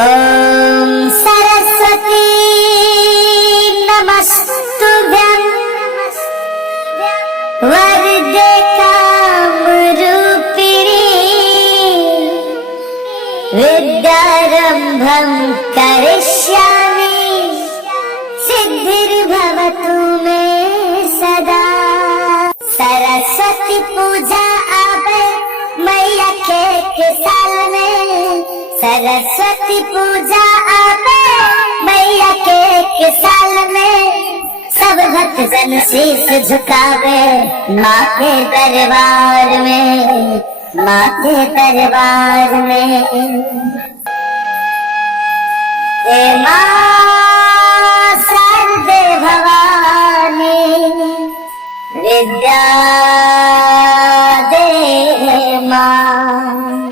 ॐ सरस्वती नमस्तुभ्यं वरदे कामरूपिणी विद्यारम्भं करिष्यामि सिद्धिर्भवतु मे सदा। सरस्वती पूजा आवे मैया के साल में, सरस्वती पूजा आवे मैया के साल में। सब भक्त जन शीश झुकावे माँ के दरबार में, माँ के दरबार में। हे माँ शारदे भवानी विद्या दे माँ।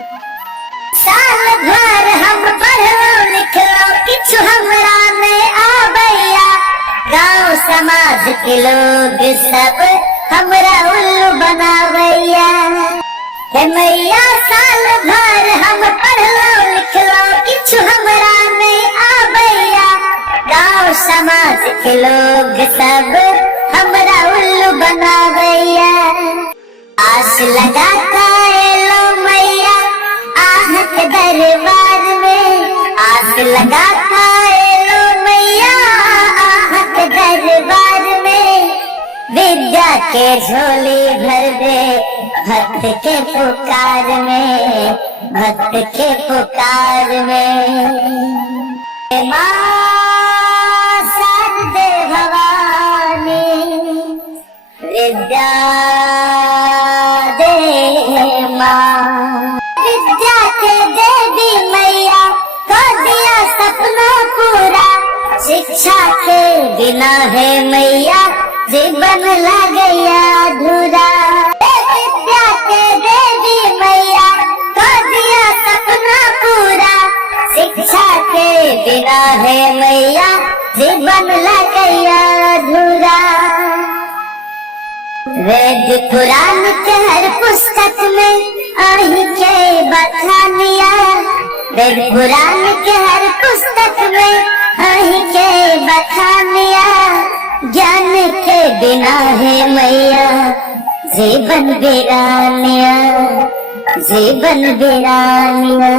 साल भर हम पढ़ो लिखो किछु हमरा में आबैया, गांव समाज के लोग सब हमरा उल्लू बनावैया। हे मैया साल भर हम पढ़ो लिखो किछु हमरा में आबैया, गांव समाज के लोग सब हमरा उल्लू बनावैया। आस लगा लो मैया आहत दरबार में, आस लगा लो मैया आहत दरबार में। विद्या के झोली भर दे भक्त के पुकार में, भक्त के पुकार में। माँ शारदे भवानी विद्या दे माँ। विद्या के देवी मैया को दिया सपना पूरा, शिक्षा के बिना है मैया जीवन लगया अधूरा। विद्या के देवी मैया को दिया सपना पूरा, शिक्षा के बिना है मैया जीवन लगया अधूरा। वेद पुराण के हर पुस्तक में आही के बखानिया, वेद पुराण के हर पुस्तक में आही के बखानिया। ज्ञान के बिना है मैया जीवन वीरानिया, जीवन वीरानिया।